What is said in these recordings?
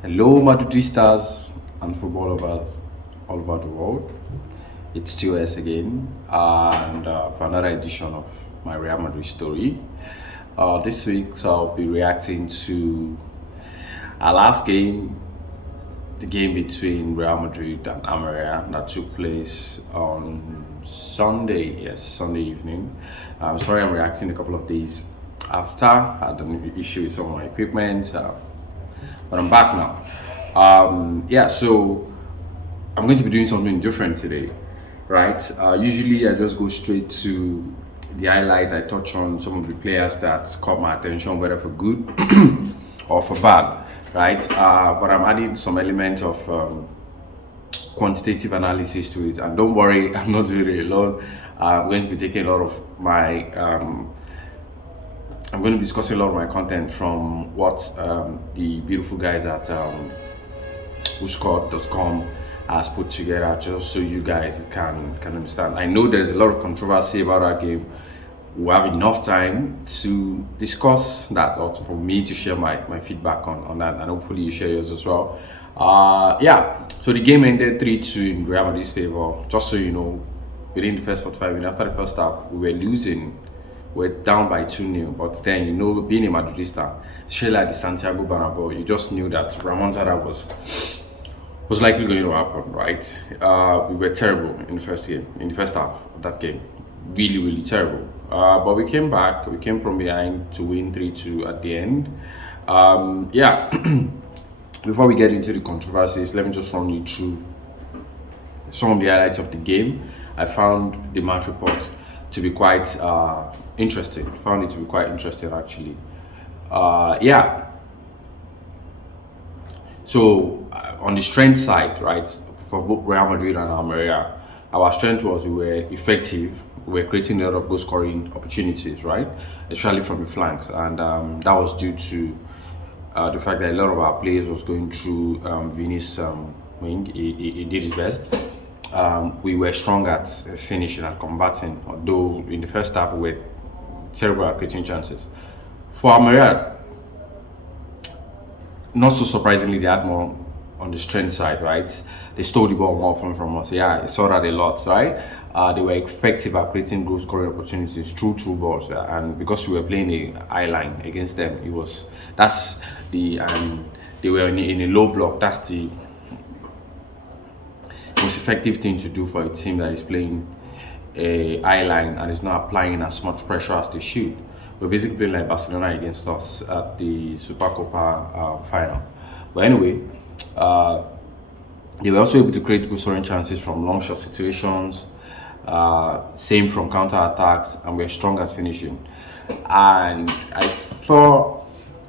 Hello, Madridistas and football lovers all over the world. It's still us again, and for another edition of my Real Madrid story. This week, so I'll be reacting to our last game, the game between Real Madrid and Almeria that took place on Sunday. Yes, Sunday evening. I'm sorry, I'm reacting a couple of days after. I had an issue with some of my equipment. But I'm back now. So I'm going to be doing something different today, right? Usually I just go straight to the highlight. I touch on some of the players that caught my attention, whether for good or for bad, right? But I'm adding some element of quantitative analysis to it. And don't worry, I'm not really alone. I'm going to be taking a lot of my I'm going to be discussing a lot of my content from what the beautiful guys at whoscored.com has put together, just so you guys can understand. I know there's a lot of controversy about our game. We have enough time to discuss that, or for me to share my feedback on that, and hopefully you share yours as well. So the game ended 3-2 in Real Madrid's favor. Just so you know, within the first 45 minutes, after the first half, we were losing. We're down by 2-0, but then, being a Madridista, especially like the Santiago Bernabeu, you just knew that Remontada was likely going to happen, right? We were terrible in the first half of that game, really, really terrible. But we came back, we came from behind to win 3-2 at the end. Before we get into the controversies, let me just run you through some of the highlights of the game. I found the match report to be quite interesting. Found it to be quite interesting, actually. So on the strength side, right, for both Real Madrid and Almeria, our strength was we were effective. We were creating a lot of goal scoring opportunities, right, especially from the flanks, and that was due to the fact that a lot of our players was going through Vinny's wing. He did his best. We were strong at finishing, at combating, although in the first half we were terrible at creating chances. For Almeria, not so surprisingly, they had more on the strength side, right? They stole the ball more from us. Yeah, I saw that a lot, right? They were effective at creating goal scoring opportunities through balls, yeah? And because we were playing a high line against them, they were in a low block. That's the most effective thing to do for a team that is playing a high line and is not applying as much pressure as they should. We're basically playing like Barcelona against us at the Supercopa final. But anyway, they were also able to create good scoring chances from long shot situations, same from counter attacks, and we're strong at finishing. And I saw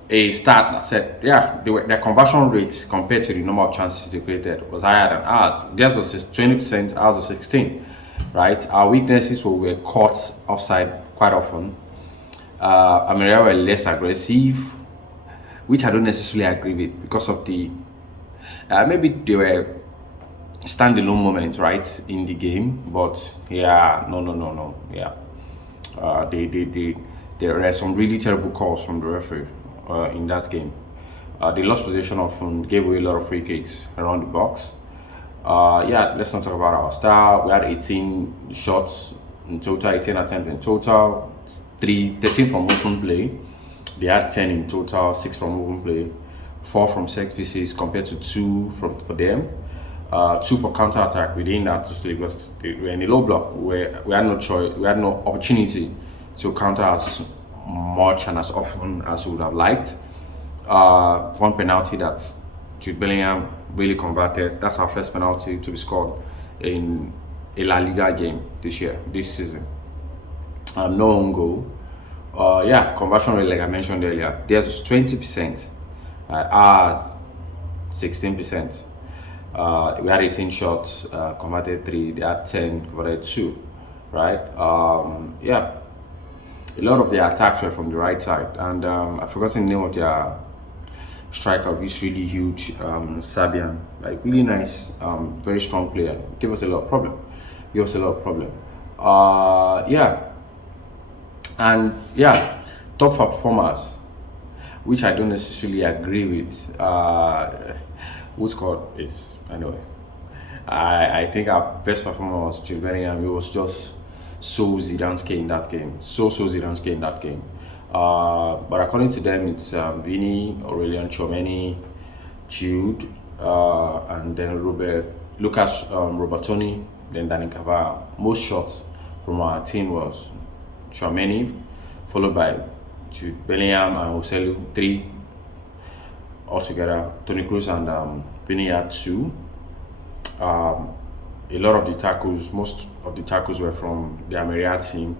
a stat that said, their conversion rates compared to the number of chances they created was higher than ours. Theirs was 20%, ours was 16%, right? Our weaknesses were we were caught offside quite often. Almeria were less aggressive, which I don't necessarily agree with because of the maybe they were standalone moments, right, in the game. But no. There were some really terrible calls from the referee in that game. They lost possession often, gave away a lot of free kicks around the box. Let's not talk about our star. We had 18 shots in total, 18 attempts in total, 13 from open play. They had 10 in total, 6 from open play, 4 from set pieces compared to 2 for them. 2 for counter attack. Within that, because we were in a low block, we had no choice, we had no opportunity to counter as much and as often as we would have liked. One penalty that Jude Bellingham really converted. That's our first penalty to be scored in a La Liga game this season. No own goal. Conversion rate, like I mentioned earlier, theirs was 20%, ours 16%. We had 18 shots, converted 3. They had 10, converted 2, right? A lot of their attacks were from the right side, and I've forgotten the name of their striker, this really huge Serbian, like really nice, very strong player. Gave us a lot of problem. Top performers. which I don't necessarily agree with. Who's called is anyway. I think our best performer was Jude Bellingham. He was just so Zidane's in that game. So Zidane's in that game. But according to them, it's Vini, Aurelian Chouameni, Jude, and then Lucas Robertoni, then Danny Cavara. Most shots from our team was Chouameni, followed by Jude Bellingham and Joselu, three altogether. Toni Kroos and Vini had two. A lot of the tackles, most of the tackles were from the Almeria team.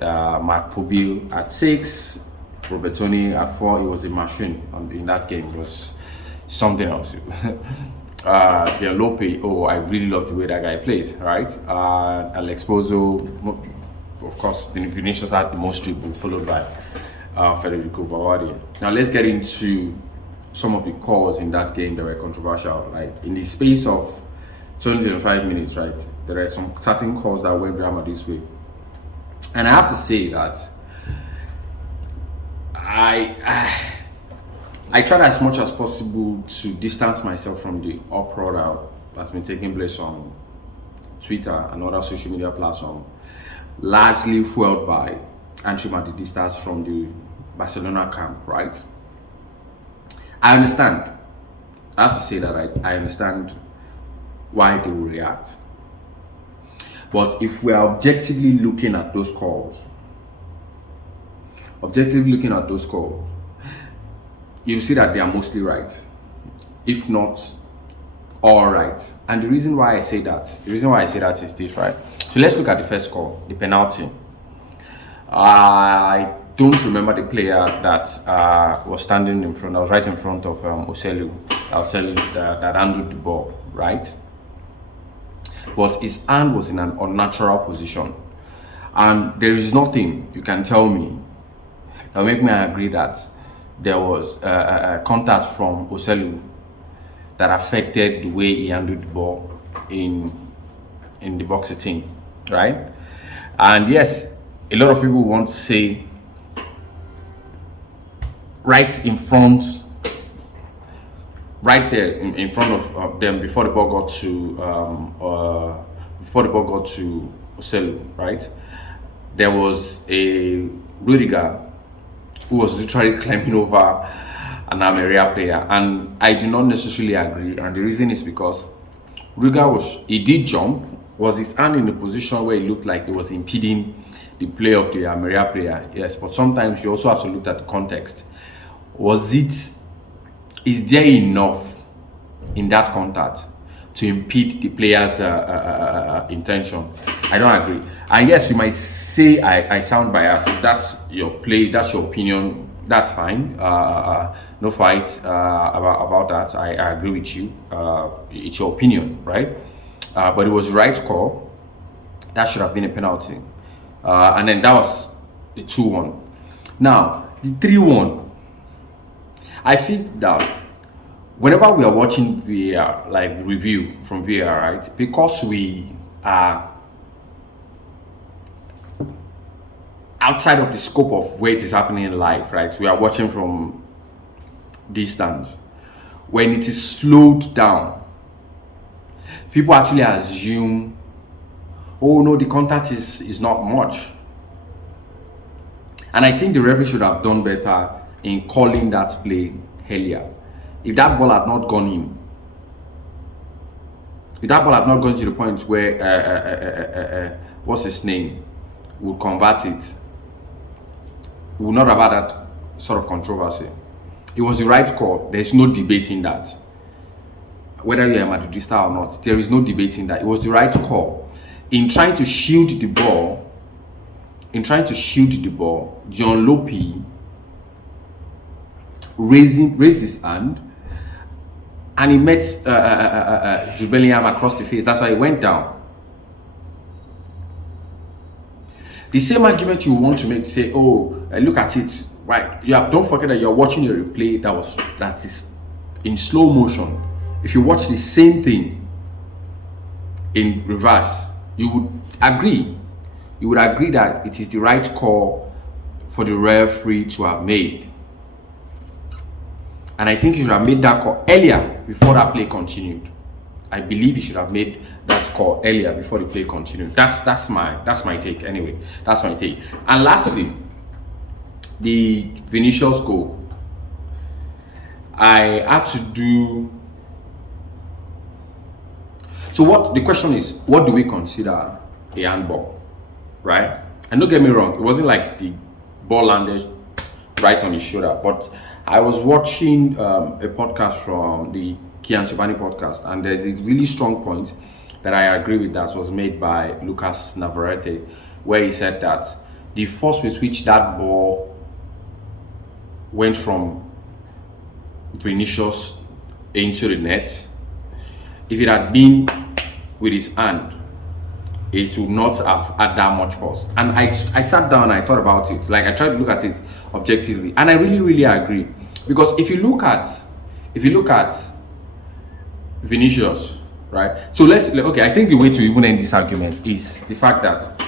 Mark Pobil at 6, Robertoni at 4. It was a machine in that game. It was something else. Lope, oh, I really love the way that guy plays, right? Alex Pozo, of course, Vinicius had the most dribble, followed by Federico Valverde. Now let's get into some of the calls in that game that were controversial. Like in the space of 25 minutes, right? There are some certain calls that went Real Madrid's way, and I have to say that I tried as much as possible to distance myself from the uproar that's been taking place on Twitter and other social media platforms, largely fueled by anti-Madridistas from the Barcelona camp, right? I understand. I have to say that I understand why they will react. But if we are objectively looking at those calls, you see that they are mostly right, if not all right. And the reason why I say that is this, right? So let's look at the first call, the penalty. I don't remember the player that was standing in front. I was right in front of Joselu that handled the ball, right? But his hand was in an unnatural position, and there is nothing you can tell me that will make me agree that there was a contact from Joselu that affected the way he handled the ball in the box 18, right? And yes, a lot of people want to say right in front, right there in front of them before the ball got to Joselu, right? There was a Rudiger who was literally climbing over an Almeria player, and I do not necessarily agree. And the reason is because Rudiger did jump. Was his hand in a position where it looked like it was impeding the play of the Almeria player? Yes, but sometimes you also have to look at the context. Is there enough in that contact to impede the player's intention? I don't agree. And yes, you might say I sound biased. If that's your play, that's your opinion, that's fine. No fight about that. I agree with you. It's your opinion, right? But it was the right call. That should have been a penalty. And then that was the 2-1. Now, the 3-1. I think that whenever we are watching VAR, like review from VAR, right? Because we are outside of the scope of where it is happening in live, right? We are watching from distance. When it is slowed down, people actually assume, oh no, the contact is not much. And I think the referee should have done better in calling that play earlier. If that ball had not gone in, to the point where what's his name would convert it, we would not have had that sort of controversy. It was the right call. There's no debating that. Whether you're a Madridista or not, there is no debating that. It was the right call. In trying to shield the ball, John Lope raised his hand, and he met Jude Bellingham across the face. That's why he went down. The same argument you want to make, say, oh, look at it, right? Don't forget that you're watching a replay that is in slow motion. If you watch the same thing in reverse, you would agree. You would agree that it is the right call for the referee to have made. And I think he should have made that call earlier before that play continued. I believe he should have made that call earlier before the play continued. That's my take anyway. That's my take. And lastly, the Vinicius goal. I had to do. So what the question is, what do we consider a handball, right? And don't get me wrong, it wasn't like the ball landed right on his shoulder, but I was watching a podcast from the Kian Subani podcast, and there's a really strong point that I agree with that was made by Lucas Navarrete, where he said that the force with which that ball went from Vinicius into the net, if it had been with his hand, it would not have had that much force. And I sat down and I thought about it. Like, I tried to look at it objectively, and I really agree. Because if you look at Vinicius, right? So I think the way to even end this argument is the fact that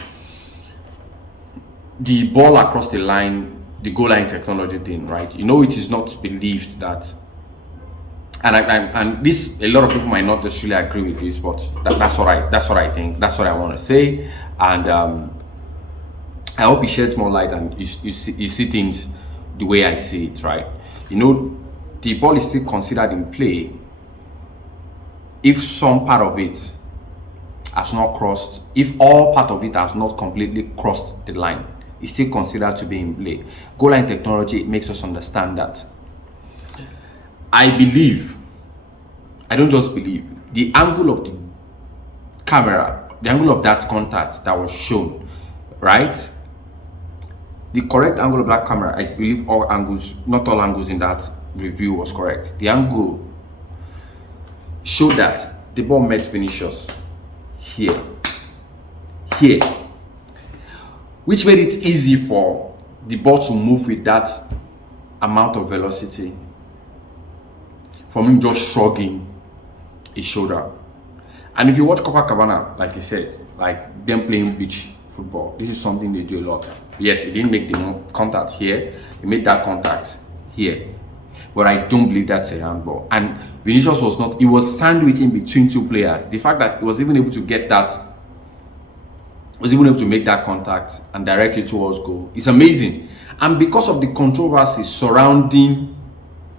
the ball across the line, the goal line technology thing, right? You know, it is not believed that, and this, a lot of people might not necessarily agree with this, but that's what I think. That's what I want to say, and I hope it sheds more light and you see things the way I see it, right? You know, the ball is still considered in play if some part of it has not crossed, if all part of it has not completely crossed the line, it's still considered to be in play. Goal line technology makes us understand that. I believe, I don't just believe, the angle of the camera, the angle of that contact that was shown, right? The correct angle of that camera, I believe all angles, not all angles in that review was correct. The angle showed that the ball met Vinicius here, which made it easy for the ball to move with that amount of velocity, from him just shrugging his shoulder. And if you watch Copacabana, like he says, like them playing beach football, this is something they do a lot. Yes, he didn't make the contact here, he made that contact here, but I don't believe that's a handball. And Vinicius was not, he was sandwiching between two players. The fact that he was even able to get that, was even able to make that contact and direct it towards goal, it's amazing. And because of the controversy surrounding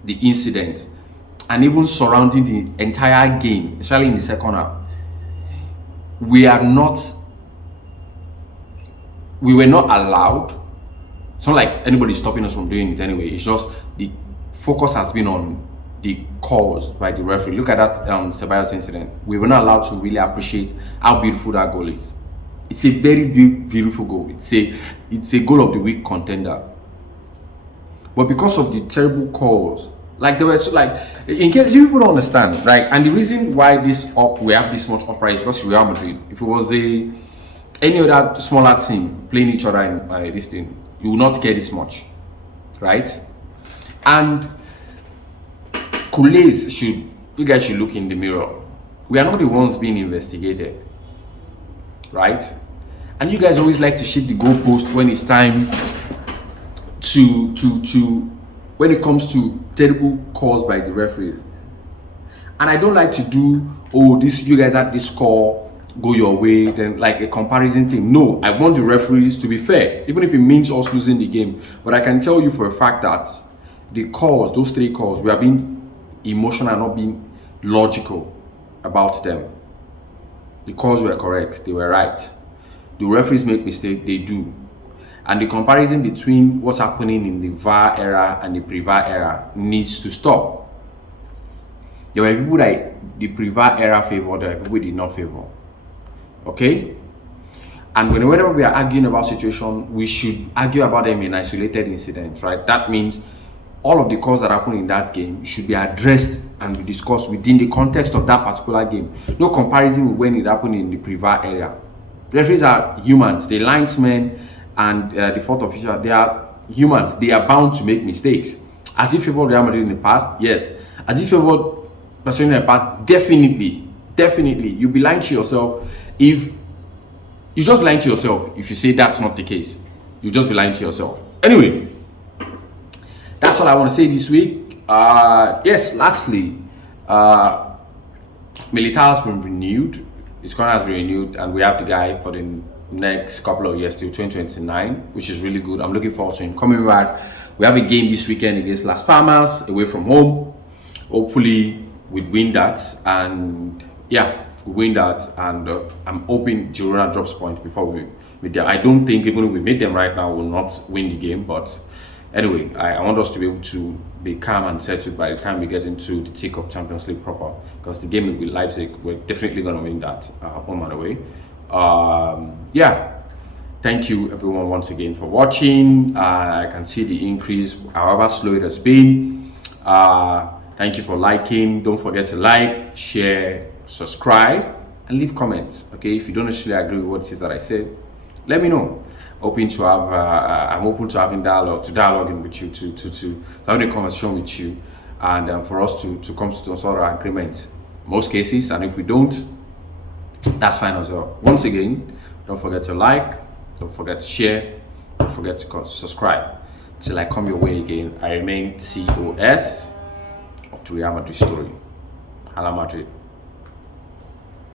the incident, and even surrounding the entire game, especially in the second half, we were not allowed. It's not like anybody's stopping us from doing it anyway. It's just the focus has been on the calls by the referee. Look at that Ceballos incident. We were not allowed to really appreciate how beautiful that goal is. It's a very beautiful goal. It's a goal of the week contender. But because of the terrible calls, like there were, like, in case you people don't understand, right? And the reason why we have this much uproar is because Real Madrid. If it was any other smaller team playing each other in this thing, you will not care this much, right? And Culers you guys should look in the mirror. We are not the ones being investigated, right? And you guys always like to shift the goalpost when it's time to when it comes to terrible calls by the referees. And I don't like to do, you guys had this call, go your way, then like a comparison thing. No, I want the referees to be fair, even if it means us losing the game. But I can tell you for a fact that the calls, those three calls, we are being emotional and not being logical about them. The calls were correct, they were right. The referees make mistakes, they do. And the comparison between what's happening in the VAR era and the pre-VAR era needs to stop. There were people that the pre-VAR era favored, there were people did not favor. Okay? And whenever we are arguing about situation, we should argue about them in isolated incidents, right? That means all of the calls that happened in that game should be addressed and be discussed within the context of that particular game. No comparison with when it happened in the pre-VAR era. Referees are humans, the linesmen and the fourth official, they are humans. They are bound to make mistakes. As if favored Real Madrid in the past, yes. As if favored Barcelona in the past, definitely. You'll be lying to yourself if you just lying to yourself if you say that's not the case. You just be lying to yourself. Anyway, that's all I want to say this week. Yes, lastly, uh, Militar has been renewed. His contract has been renewed, and we have the guy for the next couple of years till 2029, which is really good. I'm looking forward to him coming back. We have a game this weekend against Las Palmas, away from home. Hopefully, we win that, and yeah, we win that. And I'm hoping Girona drops points before we meet them. I don't think even if we meet them right now, we'll not win the game, but anyway, I want us to be able to be calm and settled by the time we get into the thick of Champions League proper. Because the game with Leipzig, we're definitely going to win that home and away. Yeah, thank you everyone once again for watching. I can see the increase, however slow it has been. Thank you for liking. Don't forget to like, share, subscribe, and leave comments. Okay, if you don't actually agree with what it is that I said, let me know. Open to have I'm open to having dialoguing with you, to having a conversation with you, and for us to come to some sort of agreement. Most cases, and if we don't, that's fine as well. Once again, don't forget to like, don't forget to share, don't forget to subscribe. Till I come your way again, I remain COS of the Real Madrid story. Hala Madrid.